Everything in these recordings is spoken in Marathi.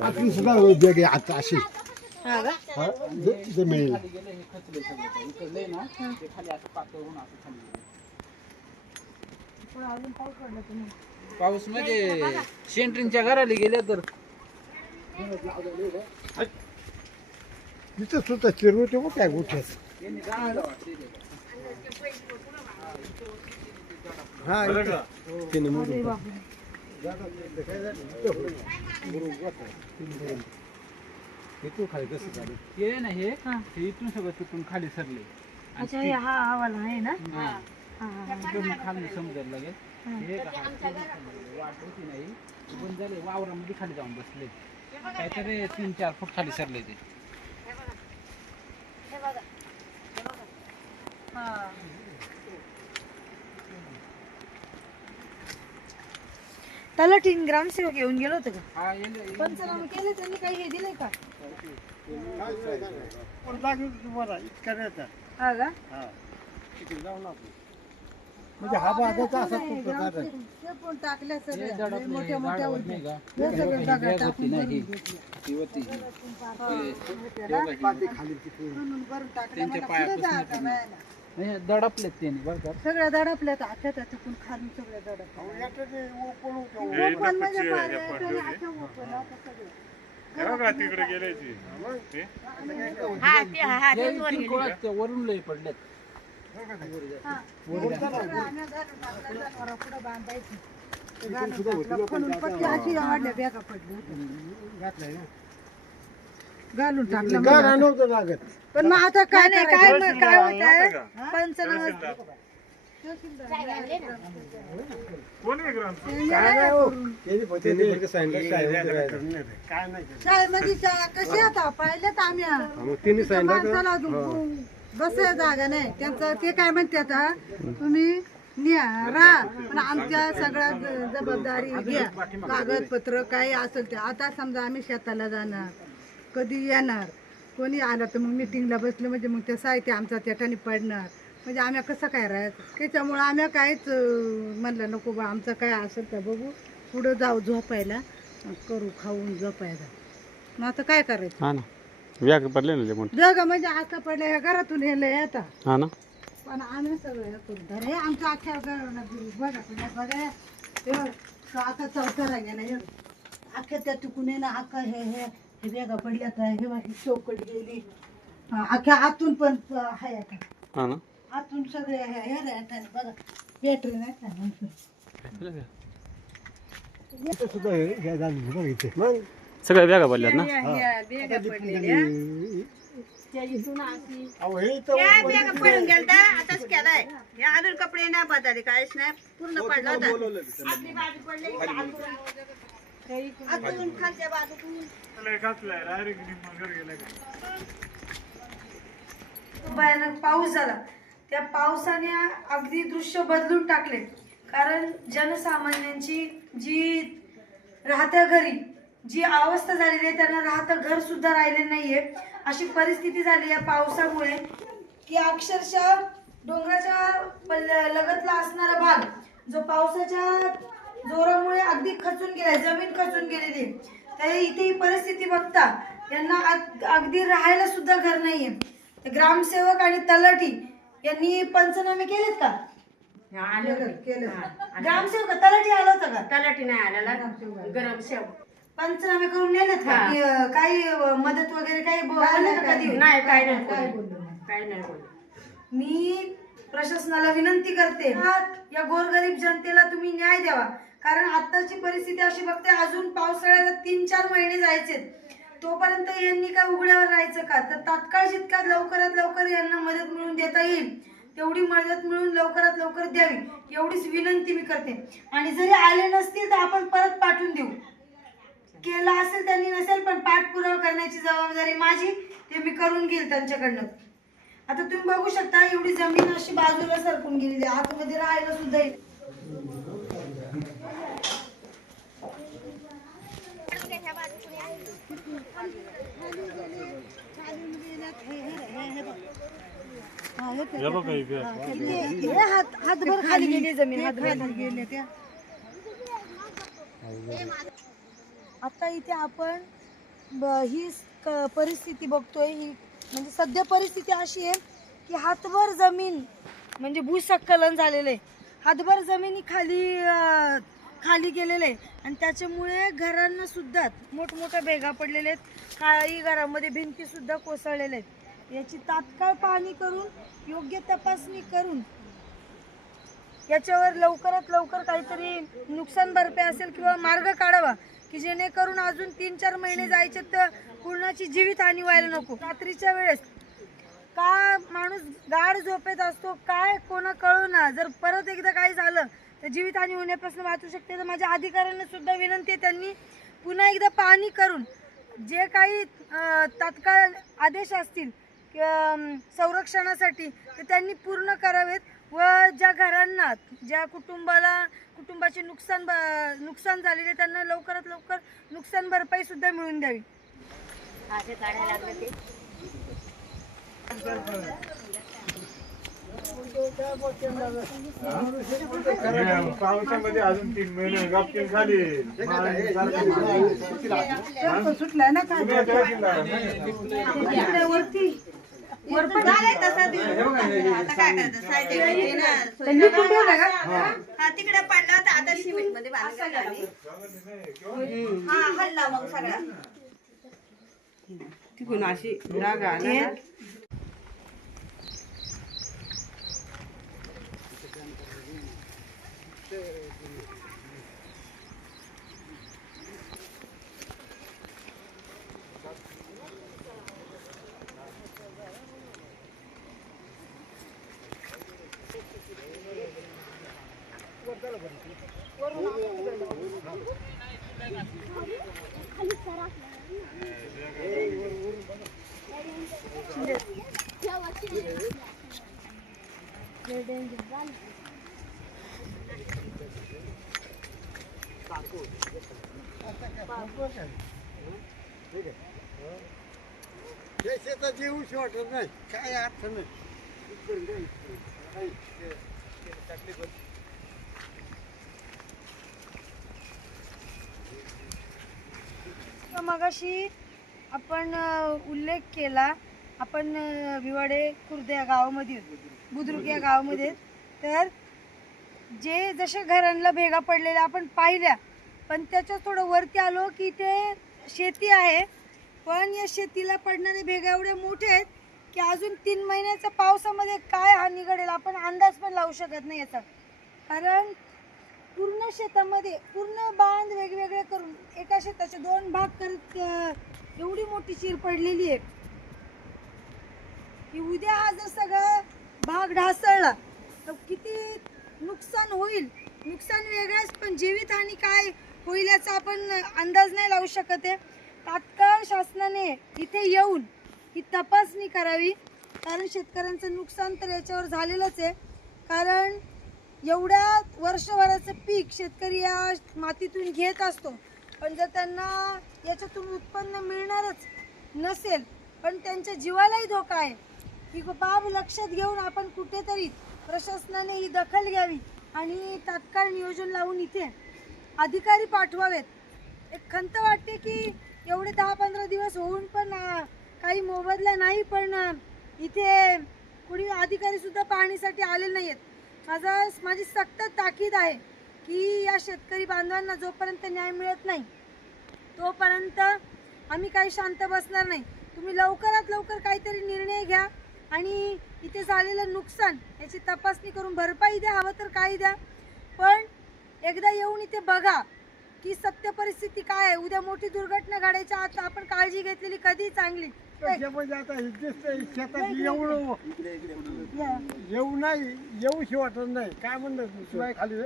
आपली सुद्धा उद्योग आहे आता अशी जमीन पाऊस म्हणजे सेंटरिंगच्या घराला गेल्या तर तिथं सुद्धा चिरवते मग काय गोठ्याच हा तिने इथून खाली कसं झालं हे ना हे इथून सगळं तुटून खाली सरले. अच्छा हे हा हवाला आहे ना खाली समजायला लागेल. हे वाट होती नाही बंद झाले वावरामध्ये खाली जाऊन बसले काहीतरी 3-4 फूट खाली सरले ते. तलाठीन ग्रामसेवक येऊन गेलो होतं का? हा पंचनामे केले त्यांनी काही हे दिलंय का? तुम्हाला इतका नाही येतात. हा का? म्हणजे हा बागाचा असा ते पण टाकल्या हे सगळ्या दडपले, मोठ्या मोठ्या गाडवत नाही का? हे सगळं जागा बॅग होती टाकून ना भरून ही. घेतली. ती होती ही. म्हणून भरून टाकल्या. त्यांच्या मला पायापासून पुढं जायचं पूर्ण. नाही ना. हे दडपलेत त्यांनी बरं का. सगळ्या दडपल्यात आख्या तिकून खाली सगळ्या दडपल्या ओपन म्हणजे पाण्याचं असं ओपन आता सगळं. तिकडे गेल्याची हे 3 कोळात त्या वरून लई पडलेत. पुढं बांधायची ते घालून टाकलं. म्हणून पट्टी अशी वाढल्या बॅगा पडल्या घालून टाकलं गाणं नव्हतं लागत. पण मग आता काय नाही काय होत आहे पंचनामा कोण आहे ग्राम शाळेमध्ये कशी आता पाहिल्यात आम्ही माणसाला बसायला जागा नाही त्यांचं ते काय म्हणते आता तुम्ही न्या राहा पण आमच्या सगळ्या जबाबदारी घ्या कागदपत्र काय असेल ते. आता समजा आम्ही शेताला जाणार कधी येणार कोणी आलं तर मग मिटिंगला बसलं म्हणजे मग ते साहित्य आमचा त्या ठिकाणी पडणार म्हणजे आम्ही कसं काय राहायचं. त्याच्यामुळं आम्ही काहीच म्हणलं नको बा आमचं काय असेल तर बघू पुढं जाऊ झोपायला करू खाऊन झोपायला. मग आता काय करायचं. हा ना व्याग पडले ना मोठे जग म्हणजे आता पडलं ह्या घरातून हेलं आता हा ना पण आम्ही सगळं हे करून धर हे आमच्या अख्ख्या बघा बघा हे आता चौथ्याला गेला हे अख्ख्या त्या तिकून आहे ना अख्खा हे वेगळं पडल्यात हे माझी चौकट गेली अख्ख्या आतून पण आहे आता हा ना आतून सगळे हे बघा बॅटरी नाही सुद्धा हे झालं बघ इथे मग सगळ्या व्यागा पडल्यात ना पडून गेलता आताच केलाय हे अजून कपडे नाही बदलले काहीच नाही पूर्ण पडला खालच्या बाजूतून भयानक पाऊस झाला. त्या पावसाने अगदी दृश्य बदलून टाकले कारण जनसामान्यांची जी राहत्या घरी जी अवस्था झालेली आहे त्यांना राहतं घर सुद्धा राहिले नाहीये अशी परिस्थिती झाली या पावसामुळे की अक्षरशः डोंगराच्या लगतला असणारा भाग जो पावसाच्या जोरामुळे अगदी खचून गेलाय जमीन खचून गेलेली तर इथे ही परिस्थिती बघता यांना अगदी राहायला सुद्धा घर नाहीये. ग्रामसेवक आणि तलाठी यांनी पंचनामे केलेत का? ग्रामसेवक तलाठी आला होता का? तलाठी नाही आलेला ग्रामसेवक पंचनामे करून नेलेत का? काही मदत वगैरे काही कधी नाही काय नाही बोललो. मी प्रशासनाला विनंती करते या गोरगरीब जनतेला तुम्ही न्याय द्यावा कारण आताची परिस्थिती अशी बघते अजून पावसाळ्याला 3-4 महिने जायचे तोपर्यंत यांनी काय उघड्यावर राहायचं का. तर तात्काळ जितक्यात लवकरात लवकर यांना मदत मिळवून देता येईल तेवढी मदत मिळून लवकरात लवकर द्यावी एवढीच विनंती मी करते. आणि जरी आले नसतील तर आपण परत पाठवून देऊ. केला असेल त्यांनी नसेल पण पाठपुरावा करण्याची जबाबदारी माझी ते मी करून घेईल त्यांच्याकडनं. आता तुम्ही बघू शकता एवढी जमीन अशी बाजूला सरकून गेलेली आतमध्ये राहायला सुद्धा हातभर खाली गेली जमीन, हातभर गेले त्या. आता इथे आपण ही परिस्थिती बघतोय. ही म्हणजे सध्या परिस्थिती अशी आहे की हातभर जमीन म्हणजे भूस्खलन झालेलं आहे. हातभर जमिनी खाली गेलेले आहे आणि त्याच्यामुळे घरांना सुद्धा मोठमोठ्या भेगा पडलेल्या आहेत. काही घरामध्ये भिंती सुद्धा कोसळलेल्या आहेत. याची तात्काळ पाहणी करून योग्य तपासणी करून याच्यावर लवकरात लवकर काहीतरी नुकसान भरपाई असेल किंवा मार्ग काढावा की जेणेकरून अजून 3-4 महिने जायचे तर पूर्णाची जीवितहानी व्हायला नको. रात्रीच्या वेळेस का माणूस गाढ झोपेत असतो काय कोणा कळू ना. जर परत एकदा काही झालं तर जीवितहानी होण्यापासून वाचू शकते. तर माझ्या अधिकाऱ्यांना सुद्धा विनंती आहे त्यांनी पुन्हा एकदा पाहणी करून जे काही तात्काळ आदेश असतील संरक्षणासाठी ते त्यांनी पूर्ण करावेत व ज्या घरांना ज्या कुटुंबाचे नुकसान झालेले त्यांना लवकरात लवकर नुकसान भरपाई सुद्धा मिळून द्यावी. पावसामध्ये अजून 3 महिने गप्पी झाली सुटलाय ना काय वरती तिकडे पडला तर आता सिमेंट मध्ये हल्ला मग सगळा तिकडून अशी जागा आला. शेतात येऊच वाटत नाही काय अर्थ नाही. मगाशी आपण उल्लेख केला आपण विवाडे खुर्द या गावामध्ये बुद्रुक या गावामध्ये तर जे जसे घरांना भेगा पडलेल्या आपण पाहिल्या पण त्याच्या थोडं वरती आलो की ते शेती आहे पण या शेतीला पडणारे भेगा एवढे मोठे आहेत की अजून 3 महिन्याच्या पावसामध्ये काय हानी घडेल आपण अंदाज पण लावू शकत नाही याचा. कारण पूर्ण शेतामध्ये पूर्ण बांध वेगवेगळे करून एका शेताचे 2 भाग करत एवढी मोठी चीर पडलेली आहे की उद्या हा जर सगळा भाग ढासळला तर किती नुकसान होईल. नुकसान वेगळंच पण जीवितहानी काय होईल याचा आपण अंदाज नाही लावू शकत आहे. तात्काळ शासनाने इथे येऊन ही तपासणी करावी कारण शेतकऱ्यांचं नुकसान तर याच्यावर झालेलंच आहे. कारण एवढ्या वर्षभराचं पीक शेतकरी या मातीतून घेत असतो पण जर त्यांना याच्यातून उत्पन्न मिळणारच नसेल पण त्यांच्या जीवालाही धोका आहे. ही बाब लक्षात घेऊन आपण कुठेतरी प्रशासनाने ही दखल घ्यावी आणि तात्काळ नियोजन लावून इथे अधिकारी पाठवावेत. एक खंत वाटते की एवढे 10-15 दिवस होऊन पण काही मोबदला नाही पण इथे कुणी अधिकारी सुद्धा पाहणीसाठी आलेले नाहीत. माझी सक्त ताकीद आहे की या शेतकरी बांधवांना जोपर्यंत न्याय मिळत नाही तोपर्यंत आम्ही काही शांत बसणार नाही. तुम्ही लवकरात लवकर काहीतरी निर्णय घ्या आणि इथे झालेलं नुकसान याची तपासणी करून भरपाई द्या हवं तर काही द्या पण एकदा येऊन इथे बघा की सत्य परिस्थिती काय आहे. उद्या मोठी दुर्घटना घडायच्या आत आपण काळजी घेतलेली कधी चांगली. आता शेतात येऊ नाही येऊशी वाटत नाही काय म्हणलं शिवाय खाली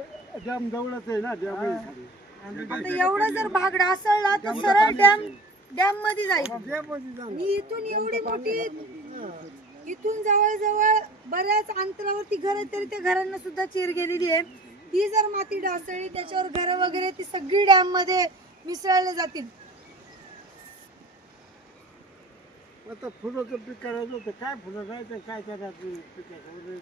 डॅम जवळच आहे ना डॅम. आता एवढा जर भाग ढासळला तर सरळ डॅम मध्ये जाईल. इथून एवढी मोठी इथून जवळजवळ बऱ्याच अंतरावरती घर तरी त्या घरांना सुद्धा चीर गेलेली आहे. ती जर माती ढासळली त्याच्यावर घरं वगैरे ती सगळी डॅम मध्ये मिसळले जातील. आता फुलाचं पीक करायचं होतं, काय फुलं राहायचं, काय करायचं पिकाचं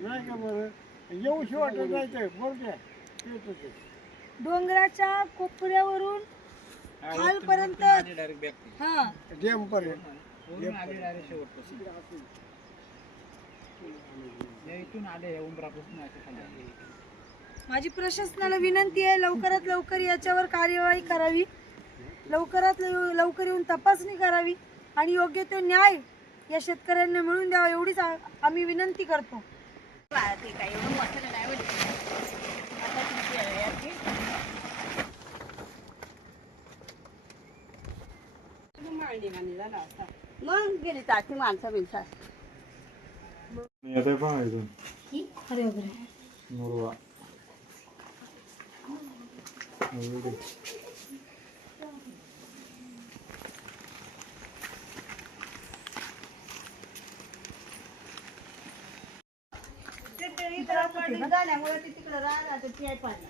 नाही का बरं. येऊशी वाटत जायचं बरं द्या ते डोंगराच्या कोपऱ्यावरून खालपर्यंत डायरेक्ट बॅग हा डॅम पर्यंत वरून आले डायरेक्ट शेवटपासून इथून आले या उंबरापासून असे खाली आले. माझी प्रशासनाला विनंती आहे, लवकरात लवकर याच्यावर कार्यवाही करावी, लवकरात लवकर येऊन तपासणी करावी आणि योग्य तो न्याय या शेतकऱ्यांना मिळून द्यावा एवढीच आम्ही विनंती करतो. ते काय एवढं मोठं नाही होईल. आता तुमची आहे याची. मग गेली ताची माणसं बिनसा येते पहा इथून अरे वगैरे मुरवा झाल्यामुळे ते तिकडं राहणार ते पाडला.